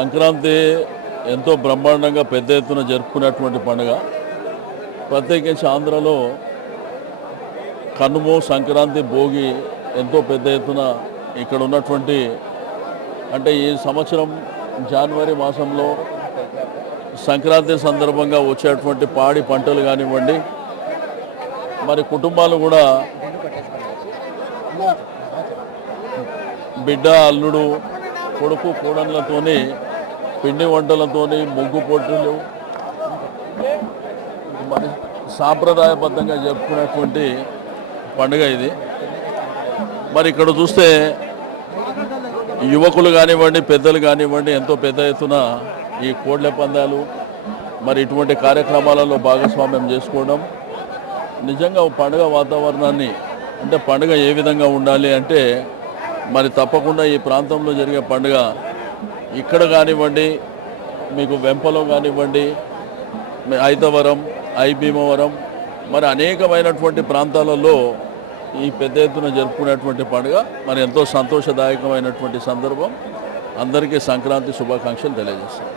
సంక్రాంతి ఎంతో బ్రహ్మాండంగా పెద్ద ఎత్తున జరుపుకునేటువంటి పండుగ. ప్రత్యేకించి ఆంధ్రలో కనుమ, సంక్రాంతి, భోగి ఎంతో పెద్ద ఎత్తున ఇక్కడ ఉన్నటువంటి, అంటే ఈ సంవత్సరం జనవరి మాసంలో సంక్రాంతి సందర్భంగా వచ్చేటువంటి పాడి పంటలు కానివ్వండి, మరి కుటుంబాలు కూడా బిడ్డ, అల్లుడు, కొడుకు, కోడళ్ళతోని పిండి వంటలతోని ముగ్గు పొట్టులు మరి సాంప్రదాయబద్ధంగా జరుపుకునేటువంటి పండుగ ఇది. మరి ఇక్కడ చూస్తే యువకులు కానివ్వండి, పెద్దలు కానివ్వండి ఎంతో పెద్ద ఎత్తున ఈ కోడ్ల పందాలు మరి ఇటువంటి కార్యక్రమాలలో భాగస్వామ్యం చేసుకోవడం నిజంగా పండుగ వాతావరణాన్ని, అంటే పండుగ ఏ విధంగా ఉండాలి అంటే మరి తప్పకుండా ఈ ప్రాంతంలో జరిగే పండుగ ఇక్కడ కానివ్వండి, మీకు వెంపలో కానివ్వండి, ఐతవరం, భీమవరం, మరి అనేకమైనటువంటి ప్రాంతాలలో ఈ పెద్ద ఎత్తున జరుపుకునేటువంటి పండుగ మరి ఎంతో సంతోషదాయకమైనటువంటి సందర్భం. అందరికీ సంక్రాంతి శుభాకాంక్షలు తెలియజేస్తాను.